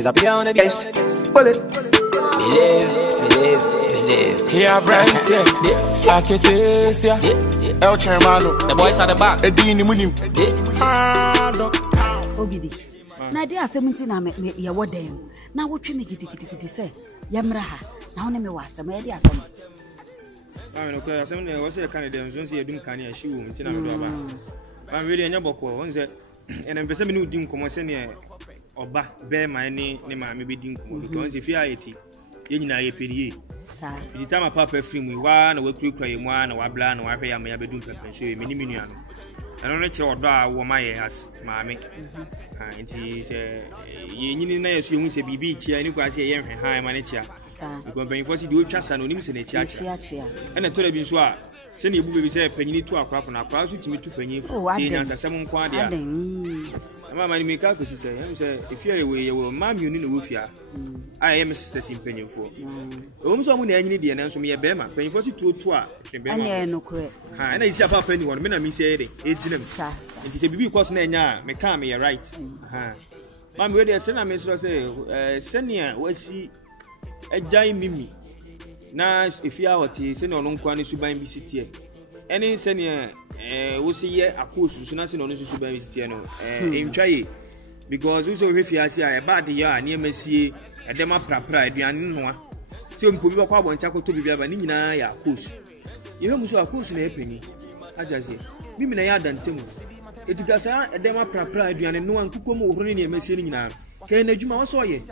Cause I be on the base. Bullet. Believe. Yeah, Brent, yeah. Like it is, yeah. El Chairmano. The boys at the back. Edini Munim. Ogidi. Na dia 17 na me ye wodem. Na wotwe me gidi say yamra ha. Na wona me wasam ye dia asam. I mean, okay, asam ne wose kan dem so ye dum kan ya shi wo ntina me do aba. Ba me anya boko won say ene mpese me ne udi nkomo se ne oba be man ne ma me be di nkomo because if you are eti ye nyina ye pedie. Sa. Di time papa film wa na wakurukura ye mu na wabla na wahwe ya me ya be dum pepe so me ni menu ano. I don't know what wo my has mammy. And she said, you know, you say, be chair, and you can say, high manager. Because when you first do trust and names in a church, and I told him, so send your booby say, penny to a craft and a crowd to me to penny for some quantity. Mamma make out, she said, if you're away, you will, ma'am, you need a wolf. I am a sister in penny for. Almost someone any the answer me a bema, penny for two no correct. And I see about penny 1 minute, me say, it is a baby cost nanya, me come here right. Mam, where they send a message say, Senia, was she a giant mimi? Now, if you are send on Quani Subai BCT, any senior. We see here a course so nothing on this in try because we so if you are about the year near Messi a dema pride no so mpo kwa bon chako to bibia ba ni nyina ya course you know so a course na epeni ajaze mimi na ya dantemu etigasa a dema pride no ankuko mo horo ne Messi ni nyina kai na adwuma wo so ye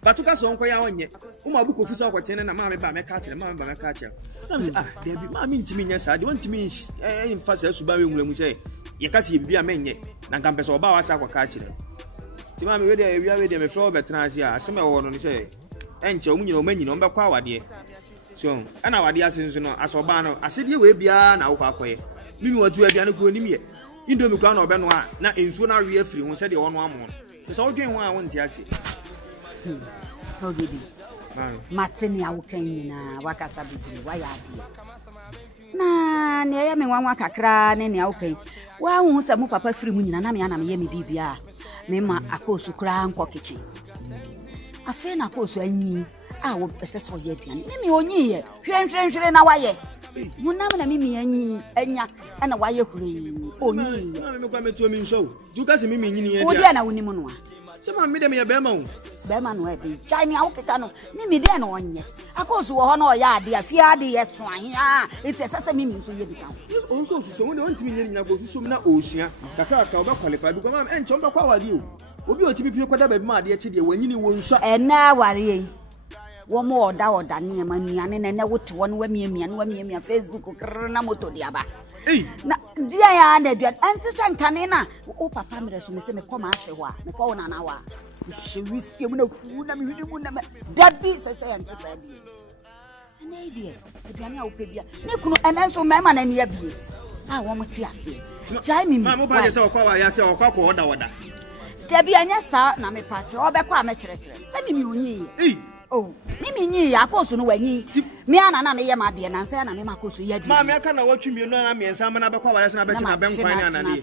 Patuka so nko ya onye uma buko fusa akwatene na ma me ba me ka kire ma me ba me ka kire na me say there be ma me ntimi nya sa de ntimi mfa sa suba we nwura mu say ye ka se bibia menye na nka mpese oba wasa akwa ka kire ti ma me we de me flow betra ase a asem e wo no ni say enche omu nyina omanyina ombe kwa awade so ana awade asenso no asoba no asede we bia na akwa akoye mimi watu aduane ko nim ye indomi kwa na obe no a na ensuo na we afiri ho se de wo no amo no so odwen ho a won ti ase Ogidi. Matini ya ukenya wakasa bibiri wayadi. Na ne ya me wanwa kakra ne ne ukenya. Wa hu se mu papa firi mu nyina na me ana me ye me bibia. Me ma akosu kra nko kitchen. Afi na akosu anyi a wo pese so ye aduane. Me onyi ye. Hwere na waye. Mu na me na me anyi anya na waye huri. Onyi. Na me kwa metu mi nso. Du ka se me nyini ye dia. Wo dia na woni mu no a. Se ma me dem ye be ma wo. Bema no ebi chani awuketa no mimi de na onye akosu wo ho na oya ade afia ade ye so ahia ite sese mimi nso ye bika o so so won de ntimi nyina go so na osua kakra ka oba qualify bi ko ma en chomba kwa wari o obi o tibi pie kwada ba bi ma ade eche de wanyini wo nso ena wari yi wo mo oda ne ma nuane ne wote wo no wamiamia Facebook krr na moto di aba na dia ya na dua anti sankane na o papa mre so me se me koma ase ho a me ko na na wa shewisi mu na ku na me hwini mu na dabi sese anti sabi ana idea aduane a wo pebia ne kunu ena so me ma na ne ya bie a wo mo ti ase jai mi ma mo ba je se o kwa wa ya se o kwa ko oda dabi anya sa na me pa kire obekwa me kire se mimi onyi oh mimi nyi akoso no wanyi me ana na me ye ma de na nsa na me makoso ye adu ma me aka na watwi mi no na me nsa ma na bekwa wale se na beche na benkwan ni ana ni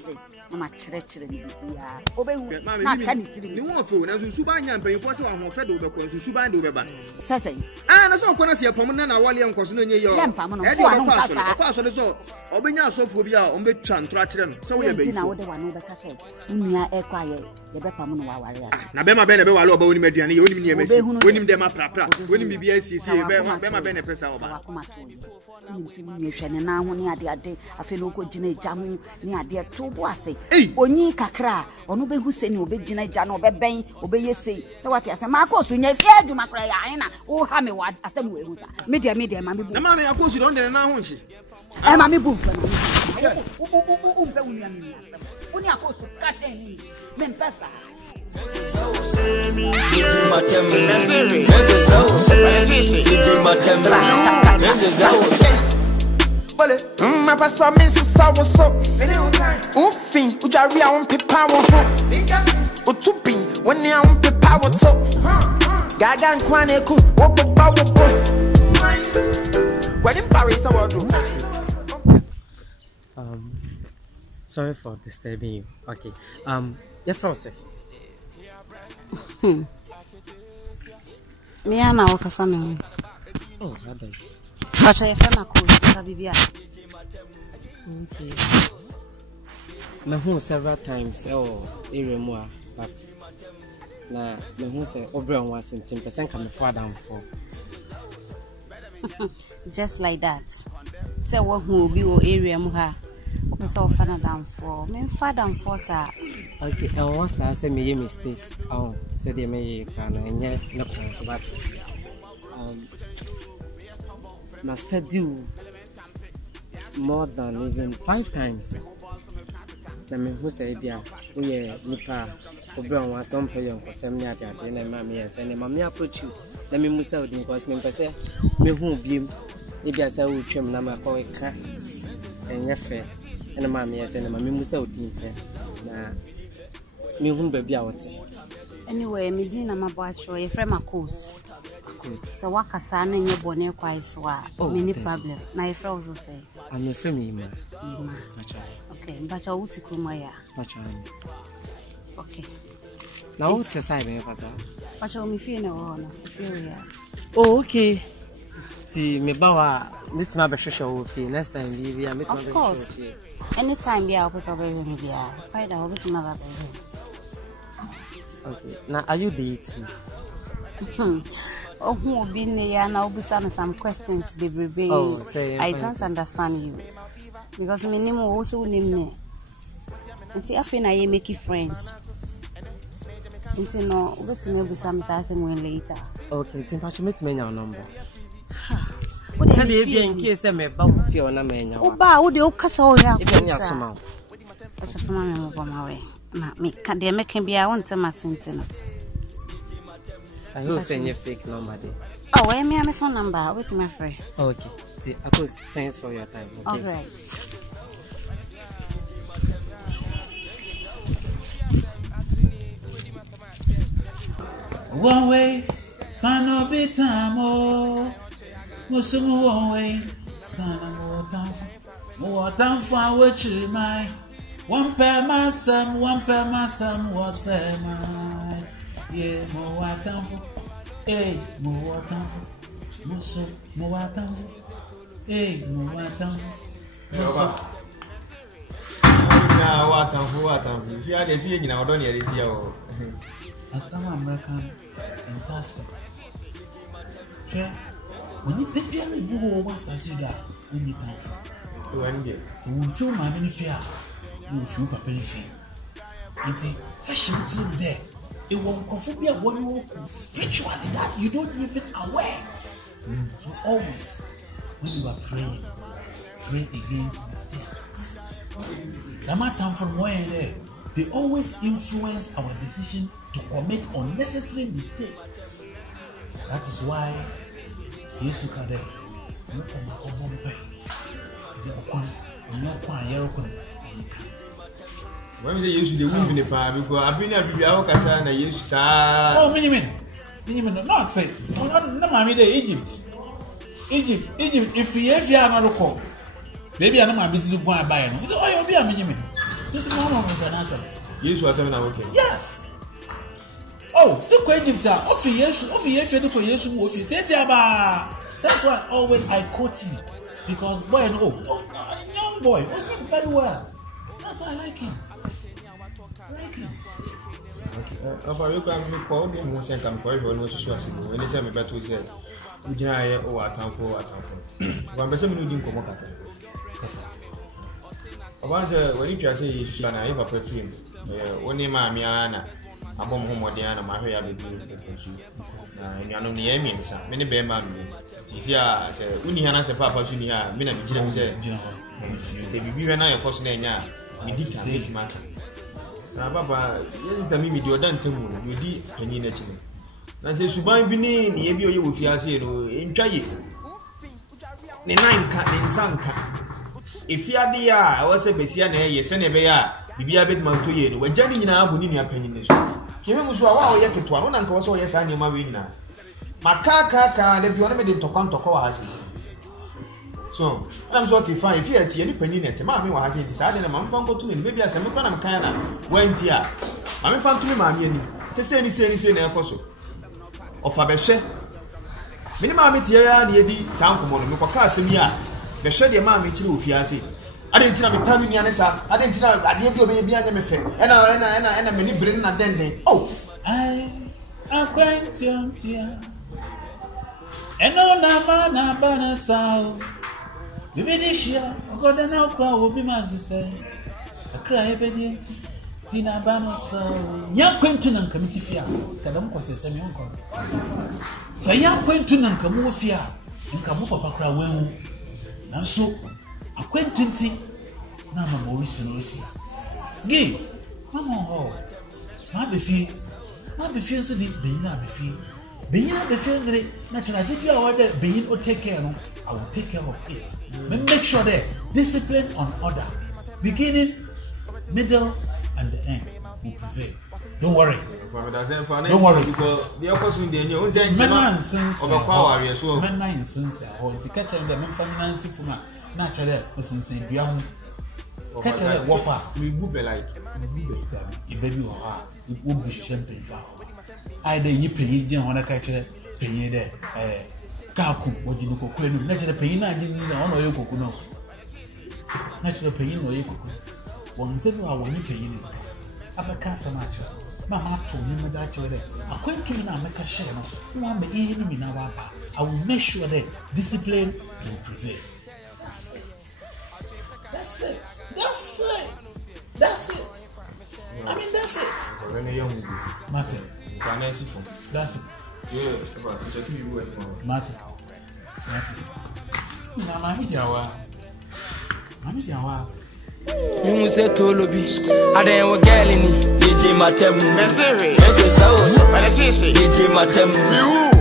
ma kire ni bibia obehu na ka ni tiri ni won fo na susu ba nya mpanyfo se wa ho fe de obekon susu ba de obeba sasa na so ko na se pom na wale enkoso no nye yo e de anu kwa so de so obenya asofo bi a ombetwa ntora kire no se wo ye be na wo de wa no be ka se nua e kwa ye be pam no wa ware ase na be ma be na be wale oba woni maduane ye onim ne mesi onim de ma pra woni bibia sisi be ma be na pesa oba wakoma to onim se nua hwe ne na ho ne ade afi no ko gina eja ho ne ade to bo ase onyi kakra ono be hu se ne obegina eja no obeben obeyese se wate ase ma akosu nya fi aduma kra ya ina wo ha me wa asem we hu sa media ma me bu na ma me akosu don de na ho nchi e ma me bu fa na u be unya mi asem oni akosu ka che ni me pesa ma passa mesi sawo so o fin o jari a un pepa wo ho o tupi woni a un pepa wo to gaga nkwane ku wo baba wo bo when in Paris I do. Sorry for disturbing you. Okay. Your first. Me ana wakasa me. Oh, rather. Pacha ye fema ko bibia. Okay. Me who several times area more, but na me who say over on 1% can me father for. Just like that. Say what who be o area mu ha. O say o father down for. Me father for sir. Okay, and once I say me mistakes. Say they me can enye no so but master do more than even 5 times. Na me who say bia we nipa obi on was some pay on kosem ni ade ade na ma me yes na ma me approach you na me musa odin because me pese me hu biem e bia say wo twem na ma ko ka enye fe na ma me yes na ma me musa odin fe na me hu ba bia wote anyway me din na mabo acho ye frema course so wakasa na nye bone kwai so a many problem na ye frɛ also say I'm a frame ma okay mbacha wuti kuma ya pacha okay now what's the side me pacha pacha mi fie na wo na fie ya oh okay ti me bawa metima be hwehwe wo fie next time bi metima be hwehwe anytime ya ko so be ni bia find out what ma ba be okay now are you dating oh who be near now be some questions baby I don't understand you because me name also name me until after I make friends until no what me be some when later okay tin pa me nya number what say dey in case me ba wo fie ona me nya wo ba wo dey o kasa o ya e nya soma o cha fama me mo ba ma we na me ka dey make bia won tell my sentence I hope say your fake number there. Oh, where me phone number? What's my friend? Okay. See, Akos, thanks for your time. Okay. All right. One way, son of a time, oh, Musumu one way, son of more down for which you my one pair, my son was mine. Yeah, more down for, eh, more down for, Musu, more down for, eh, more down for. Now, what I'm if you had a seeing now, don't you? As some American and Tassi. Yeah, when you pick your new was as you that, when you come from. One day, so we feel my many fear, you feel a penny fear. It's a fashion team there. It won't confirm what you want spiritually that you don't even aware. So always when you are praying, pray against mistakes. The matter from where there, they always influence our decision to commit unnecessary mistakes. That is why Jesus said, "You come pay. When they used to the women in the farm, because I've been a big Alcasa, and used to oh, minimum, not say, no, mammy, Egypt, if we have Yamaro, maybe I'm not busy to go and buy it. Oh, you'll be a minimum. This is no one with an answer. You was 7 hours. Yes. Oh, look, Egypt, of yes, if you take that's why always I quote you. Because boy, young boy, oh, very well. That's why I like him. Okay. You can call me once and come for you. Anytime about to say, would you hire or account for what one person who didn't come up. When you say you I have a perfume, only Mamiana, a bomb homodiana, my hair will do the you know the means, many bear man. Tia, Uniana, a papa, Junia, Mina, said, if you and I are posting we did hate matter. Now, Papa, yes, the Mimi, you're done to you did any nature. And say, Suban Bini, Yabio, you will feel in Tray. The 9 cat in Sanka. If you are the I was a Bessiana, yes, and a bear, be a bit Montoyer, when Jenny now who need your penny. Kim was wow, yet to one uncle, so yes, I knew my winner. Makaka, the Pioneer to come to Coas. So, I'm so fine if you had any penny net, Mammy was decided a month go to him, maybe as a Mapan Kana went here. I'm found to me, Mammy, say, say, apostle. Of Abeshe, Me ni maame tie ya na yedi sankomo no me kwaka asemi a me hwe de maame kire ofiase ade ntina me tanu nya ne sa ade ntina ade bi obi anya me fe ena me ni brin na denden oh ai akwantia eno na bana sao bibidishia ogoda na kwa obi manse akra ebedienti tina bana sao nya kwantu na nkamtifia kada mkose me onko saya kwantu na nkamu ofia nkamu papa kra wenwu nanso akwantu nti na mama orisi no osia gi mama ho ma be fie so di benyina be fie ndre na chana did you order benyin o take care no I will take care of it. Make sure that discipline on order, beginning, middle, and the end will prevail. Don't worry. Don't worry. Because the opposite day, you say, "Man, since over power, so man, since or to catch them, man, finance for my natural, since they are catch a wafer. We move like you baby or we will be champagne for. Either you pay you on a catch it, pay there. Kaku wajinuko kwenu nachira peyina ajinina ono yoko no nachira peyina no yoko wanzedu awoni peyina aba kansa macha mama to ni meda chere akwentu na meka share no wa me yi ni na baba I will make sure that discipline will prevail. That's it. I mean that's it. Martin, that's it. Yeah, about checking you Martin. Na mami jawa. You say Tolobi. I didn't want girl in DJ Matem. DJ Matem.